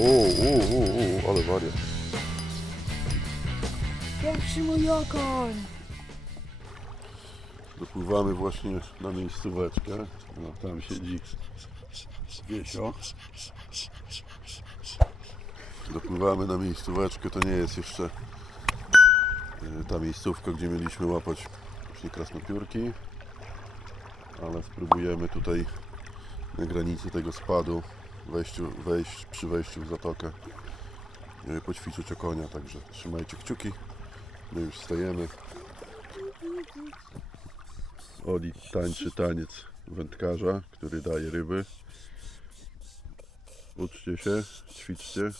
O, o, ale wariat. Pierwszy mój okoń. Dopływamy właśnie na miejscóweczkę. No, tam siedzi Wiesio. Dopływamy na miejscóweczkę. To nie jest jeszcze y, ta miejscówka, gdzie mieliśmy łapać właśnie krasnopiórki. Ale spróbujemy tutaj na granicy tego spadu wejściu, wejść, przy wejściu w zatokę y, poćwiczyć o konia. Także trzymajcie kciuki. My już stajemy. Oli tańczy taniec wędkarza, który daje ryby. Uczcie się, ćwiczcie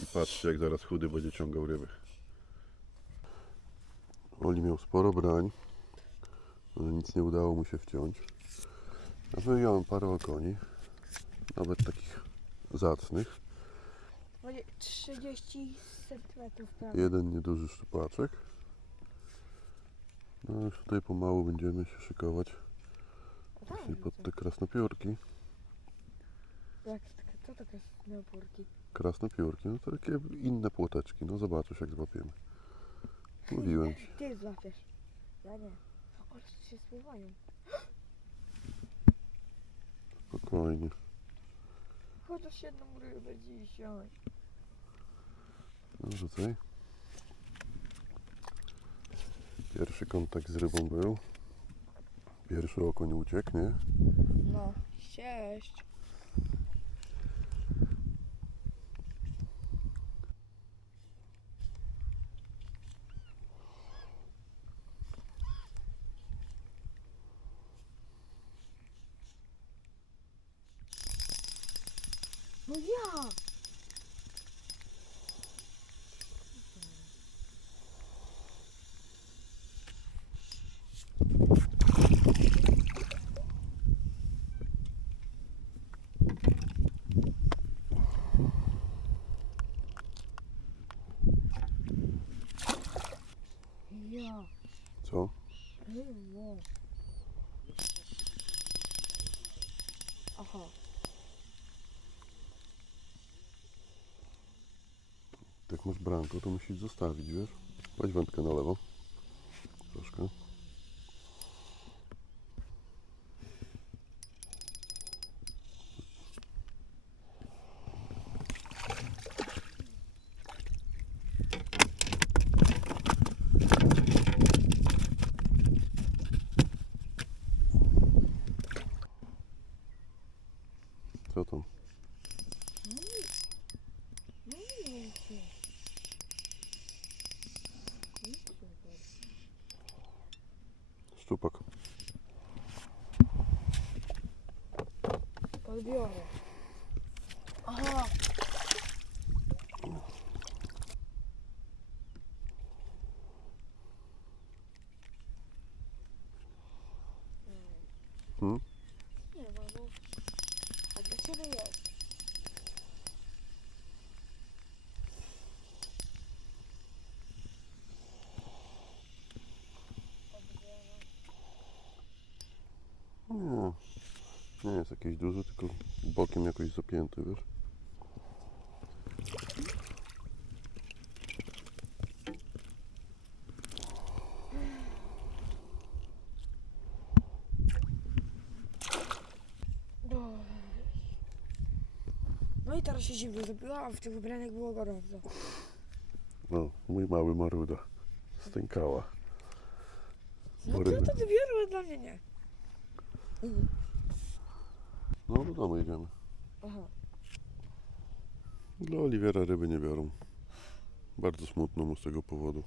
i patrzcie jak zaraz chudy będzie ciągał ryby. Oli miał sporo brań, ale nic nie udało mu się wciąć. A wyjąłem parę okoni, nawet takich zacnych. Będzie 30 centymetrów prawie. Jeden nieduży szczupaczek. No już tutaj pomału będziemy się szykować właśnie pod te krasnopiórki. Jak, co to jest neopórki? Krasnopiórki, no to takie inne płoteczki. No zobaczysz jak złapiemy. Mówiłem ci. Ty złapiesz. Ja nie. Ale się spływają. Spokojnie. Chociaż jedną rybę dzisiaj. No rzucaj. Pierwszy kontakt z rybą był. Pierwszy uciekł, nie? No. Cześć. No ja! Ja. Co? Było. Aha. Jak masz branko, to musisz zostawić, wiesz? Weź wędkę na lewo. Troszkę. Co tam? No nie wiem. Szczupak. Odbiorę. Aha. Hmm? Nie ma, no. A dla ciebie jest. Nie. Nie jest jakiś duży, tylko jakoś zapięty, wiesz? No. I teraz się zimno zrobiło, a w tych ubraniach było gorąco. No, mój mały maruda. Stękała. No to, Ryby. to dopiero dla mnie nie. No, do domu jedziemy. Aha. Dla Oliwiera ryby nie biorą. Bardzo smutno mu z tego powodu.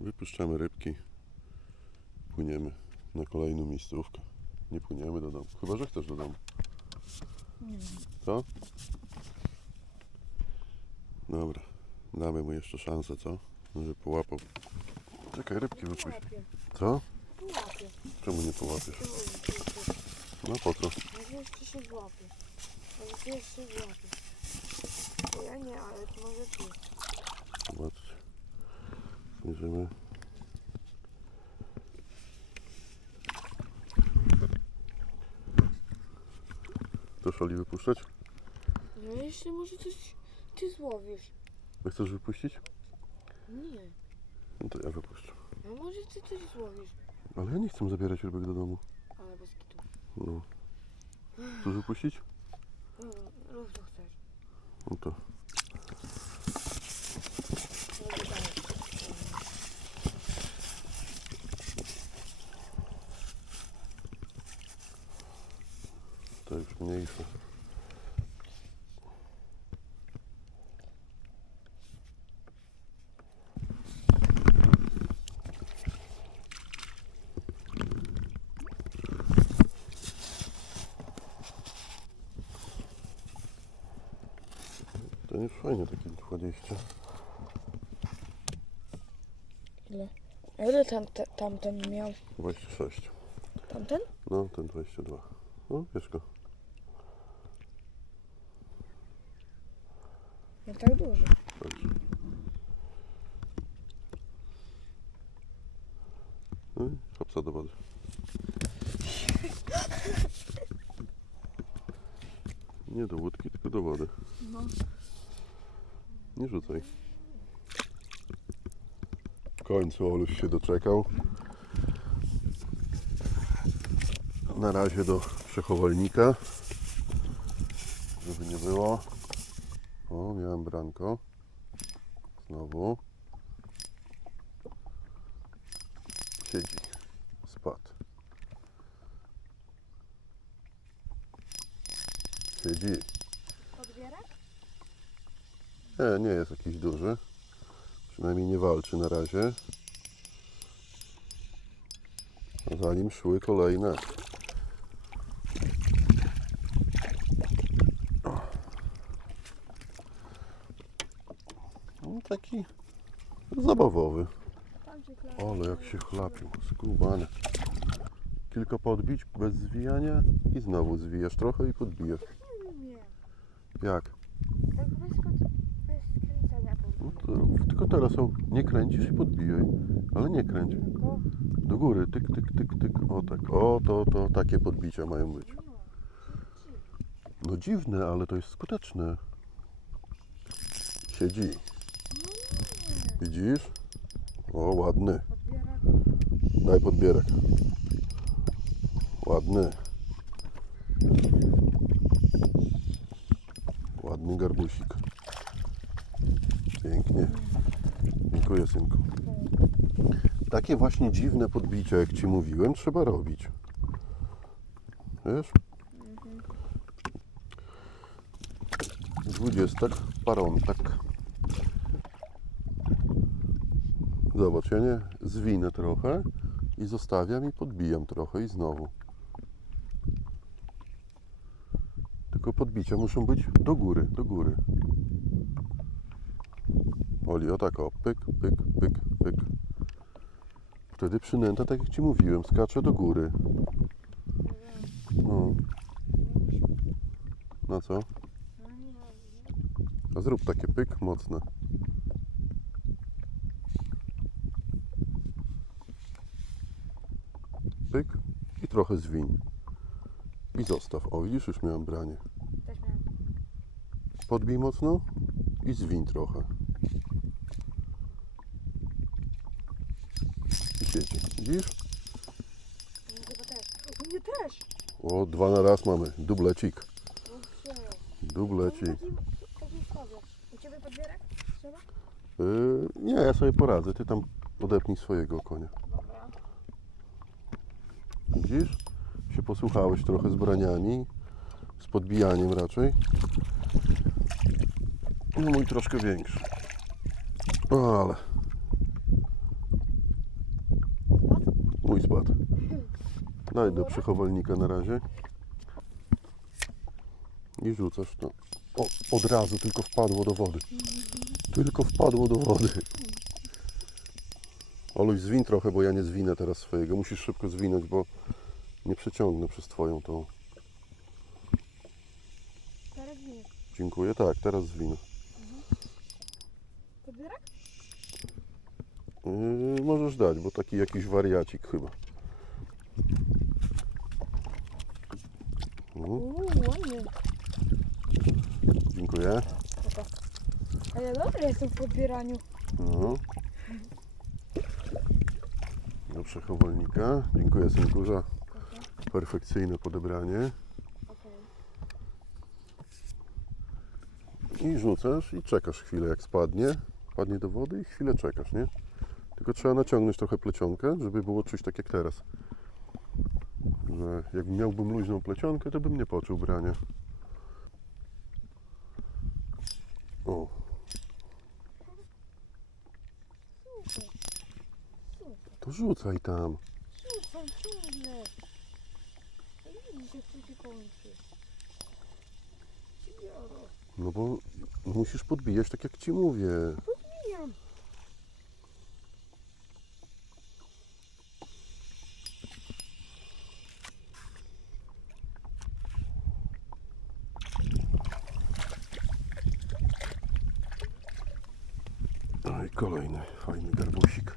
Wypuszczamy rybki. Płyniemy na kolejną miejscówkę. Nie płyniemy do domu. Chyba, że chcesz do domu. Nie Co? Dobra. Damy mu jeszcze szansę, co? Żeby połapał. Czekaj, rybki wypuść. Co? Czemu nie połapiesz? No po co? Jeszcze się złapię. Może jeszcze złapię. Bo ja nie, ale to może ty. Zobaczcie. Zmierzymy. Chcesz Oli wypuszczać? No jeśli może coś ty złowisz. Chcesz wypuścić? Nie. No to ja wypuszczę. A może ty coś złowisz. Ale ja nie chcę zabierać rybek do domu. Ale bez kitu. No. Chcesz wypuścić? No, rób co chcesz. No to. No, dalej. To już mniejsze. To jest fajnie takie 20. Ile? A ile tam, te, tamten miał? 26. Tamten? No, ten 22. No, wiesz go. Nie tak dużo. Dobrze. No i hopsa do wody. Nie do łódki, tylko do wody. No. Nie rzucaj. W końcu Oluś się doczekał. Na razie do przechowalnika. Żeby nie było. O, miałem branko. Znowu. Siedzi. Spadł. Siedzi. Nie, nie jest jakiś duży. Przynajmniej nie walczy na razie. Za nim szły kolejne. No, taki zabawowy. Ale jak się chlapił, skubany. Kilka podbić bez zwijania i znowu zwijasz trochę i podbijesz. Jak? Tak bez, kot- bez kręcenia No to, tylko teraz o, nie kręcisz i podbijaj. Ale nie kręć. Tylko Do góry, tyk, tyk, tyk, tyk. O tak, o to, to takie podbicia mają być. no. Dziwne, ale to jest skuteczne. Siedzi. Widzisz? O, ładny. Daj podbierak. Ładny. Ładny garbusik. Pięknie. Dziękuję, synku. Takie właśnie dziwne podbicia, jak Ci mówiłem, trzeba robić. Wiesz? 20 parątek. Zobacz, ja nie zwinę trochę i zostawiam i podbijam trochę i znowu. Tylko podbicia muszą być do góry, do góry. Oli, o tak o, pyk, pyk, pyk, pyk. Wtedy przynęta, tak jak Ci mówiłem, skacze do góry. No. Na co? A zrób takie pyk mocne. Pyk i trochę zwiń. I zostaw. O, widzisz, już miałem branie. Też miałem. Podbij mocno i zwiń trochę. I siedzi. Widzisz? No chyba też. U mnie też. O, dwa na raz mamy. Dublecik. No. Dublecik. Taki, taki słaby. U Ciebie podbierak? Trzeba? Yy, nie, ja sobie poradzę. Ty tam odepnij swojego konia. Dobra. Widzisz? Się posłuchałeś trochę z braniami, z podbijaniem raczej. No mój troszkę większy. O, ale. Mój spadł. Daj do przechowalnika na razie. I rzucasz to. O, od razu tylko wpadło do wody. Tylko wpadło do wody. Oluś, zwin trochę, bo ja nie zwinę teraz swojego. Musisz szybko zwinąć, bo nie przeciągnę przez Twoją tą. Teraz nie. Dziękuję. Tak, teraz zwinę. Podbierak? Yy, możesz dać, bo taki jakiś wariacik chyba. No, Uuu, ładny. dziękuję. Dziękuję. A ja dobry jestem w podbieraniu. No. Do przechowalnika. Dziękuję synku za perfekcyjne podebranie. I rzucasz i czekasz chwilę jak spadnie. Padnie do wody i chwilę czekasz, nie? Tylko trzeba naciągnąć trochę plecionkę, żeby było czuć tak jak teraz. Że jak miałbym luźną plecionkę, to bym nie poczuł brania. O, to rzucaj tam. Rzucam ciągle. No bo musisz podbijać tak jak ci mówię. Mijam. No i kolejny fajny garbusik.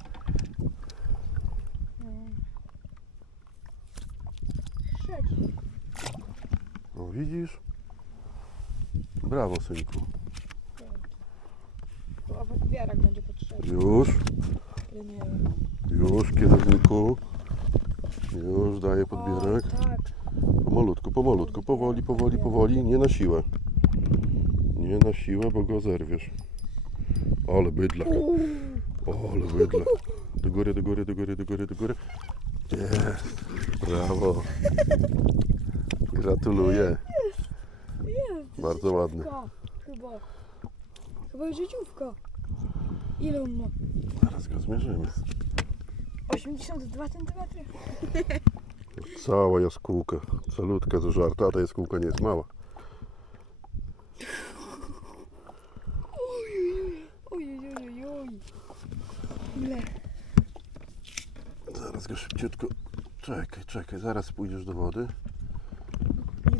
Mm. Trzeci. No widzisz? Brawo synku. Będzie potrzebny. Już, Ja nie wiem. już kierowniku. Już daję podbierak. O, tak. Pomalutku, pomalutku, powoli, powoli, powoli, nie na siłę. Nie na siłę, bo go zerwiesz. Ale bydlak, ale bydlak. Do góry, do góry, do góry, do góry, do góry. Jest, brawo. Gratuluję. Bardzo ładny. Chyba. Chyba życiówka. Ile on ma? Zaraz go zmierzymy. 82 cm. Cała jaskółka, calutka zażarta, a ta jaskółka nie jest mała. Ile? Zaraz go szybciutko. Czekaj, czekaj, zaraz pójdziesz do wody.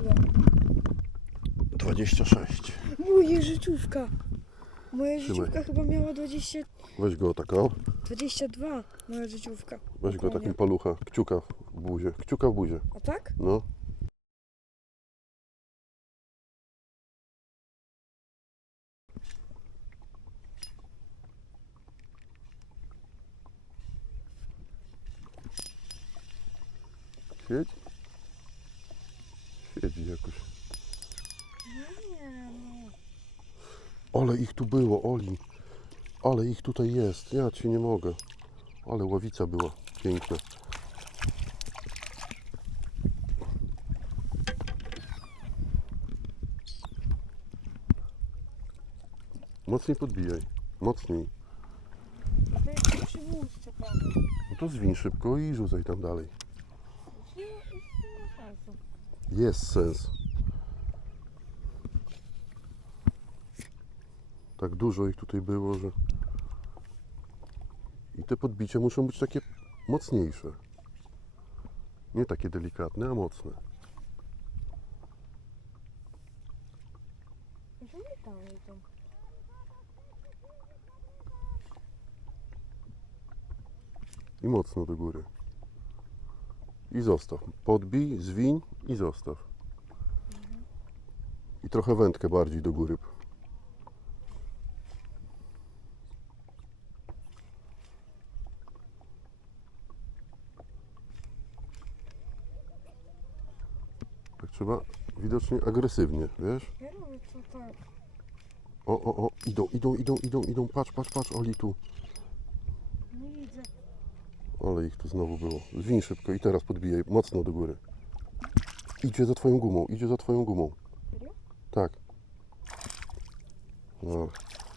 Ile? 26. Moja życiówka. Moja Trzymaj. życiówka chyba miała 20, Weź go tak o. 22. Moja życiówka. Weź go Konia. takim palucha. Kciuka w buzie. Kciuka w buzie. A tak? No. Siedź. Siedzi jakoś. Nie, no. Ale ich tu było, Oli. Ale ich tutaj jest. Ja ci nie mogę. Ale ławica była. Piękna. Mocniej podbijaj. Mocniej. No to zwiń szybko i rzucaj tam dalej. Jest sens. Tak dużo ich tutaj było, że. I te podbicia muszą być takie mocniejsze. Nie takie delikatne, a mocne. I mocno do góry. I zostaw. Podbij, zwiń i zostaw. I trochę wędkę bardziej do góry. Trzeba widocznie agresywnie, wiesz? Ja robię to tak. O, o, o, idą, idą, idą, idą, idą, patrz, patrz, patrz, Oli tu. Nie widzę. Ale ich tu znowu było. Zwiń szybko i teraz podbijaj mocno do góry. Idzie za twoją gumą, idzie za twoją gumą. Serio? Tak. No,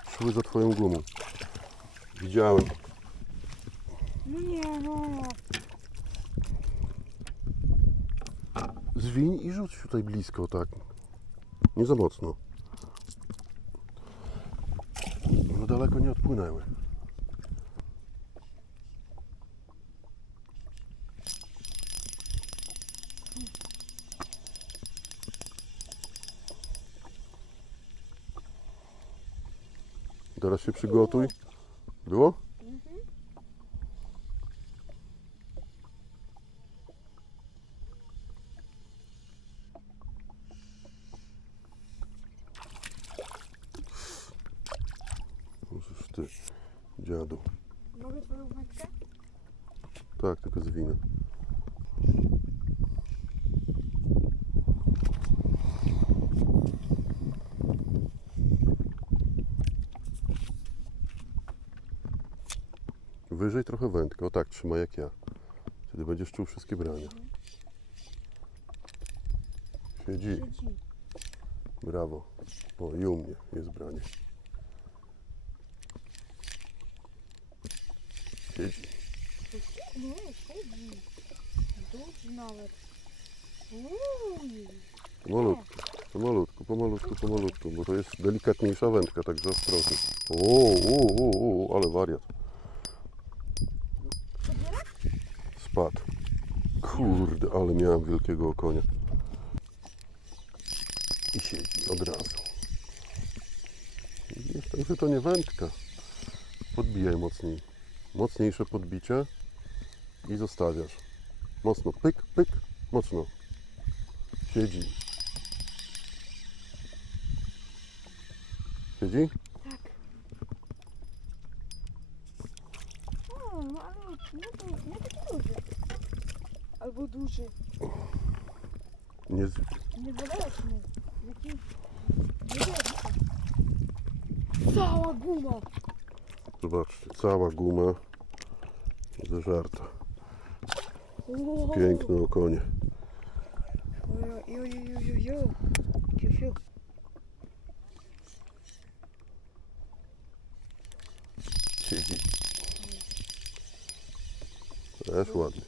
szły za twoją gumą. Widziałem. No nie, no. Zwiń i rzuć tutaj blisko, tak. Nie za mocno. No daleko nie odpłynęły. Teraz się przygotuj. Było? Dziadu. Mogę twoją wędkę? Tak, tylko zwinę. Wyżej trochę wędkę. O tak, trzymaj jak ja. Wtedy będziesz czuł wszystkie brania. Siedzi. Siedzi. Brawo. O, i u mnie jest branie. Nie, siedzi. Duży nawet. Uuu. Pomalutku, pomalutku, pomalutku, pomalutku, bo to jest delikatniejsza wędka, także ostrożnie. O, o, o, o, ale wariat. Spadł. Kurde, ale miałem wielkiego konia. I siedzi od razu. Widzisz, także to nie wędka. Podbijaj mocniej. Mocniejsze podbicie i zostawiasz. Mocno, pyk, pyk, mocno. Siedzi. Siedzi? Tak. O, no ale nie, to, nie taki duży. Albo duży. Nie, z- niebieski. Cała guma. Zobaczcie, cała guma zeżarta. Piękne okonie. Też ładnie.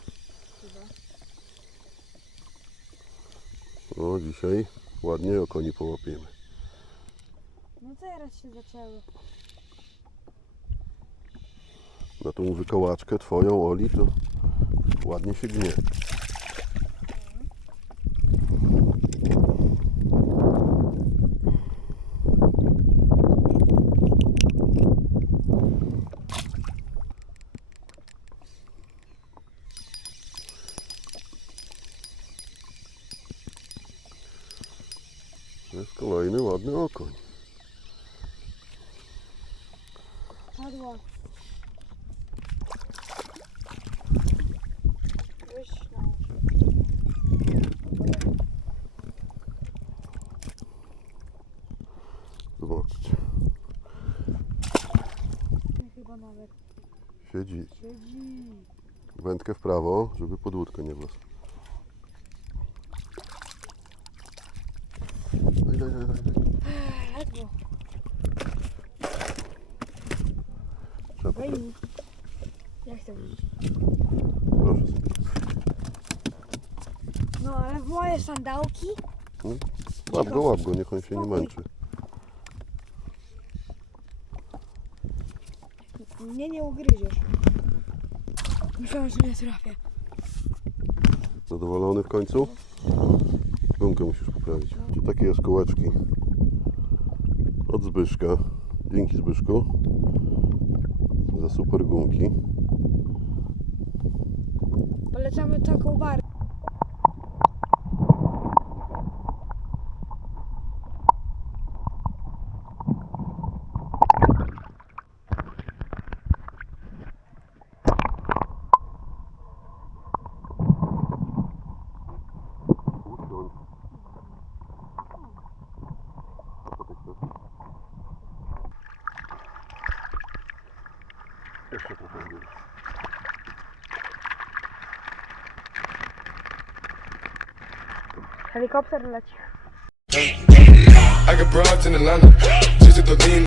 No dzisiaj ładnie okoni połapiemy. No teraz się zaczęło. Na tą wykołaczkę twoją Oli to ładnie się gnie. To jest kolejny ładny okoń. Padła. Weź na Zobaczcie. Chyba nawet. Siedzi Siedzi. wędkę w prawo, żeby pod łódkę nie wlazł. Daj, daj, daj, daj. daj. Ledwo. Czapkę. Daj mi. Ja chcę wziąć. Proszę sobie. No ale w moje sandałki? Łap go, łap go, niech on się nie męczy. Mnie nie ugryziesz. Myślałem, że nie trafię. Zadowolony w końcu? Gumkę musisz poprawić. Tu takie jaskółeczki od Zbyszka. Dzięki Zbyszku za super gumki. Polecamy taką bar. Helikopter leci. I got broads in Atlanta, just to lean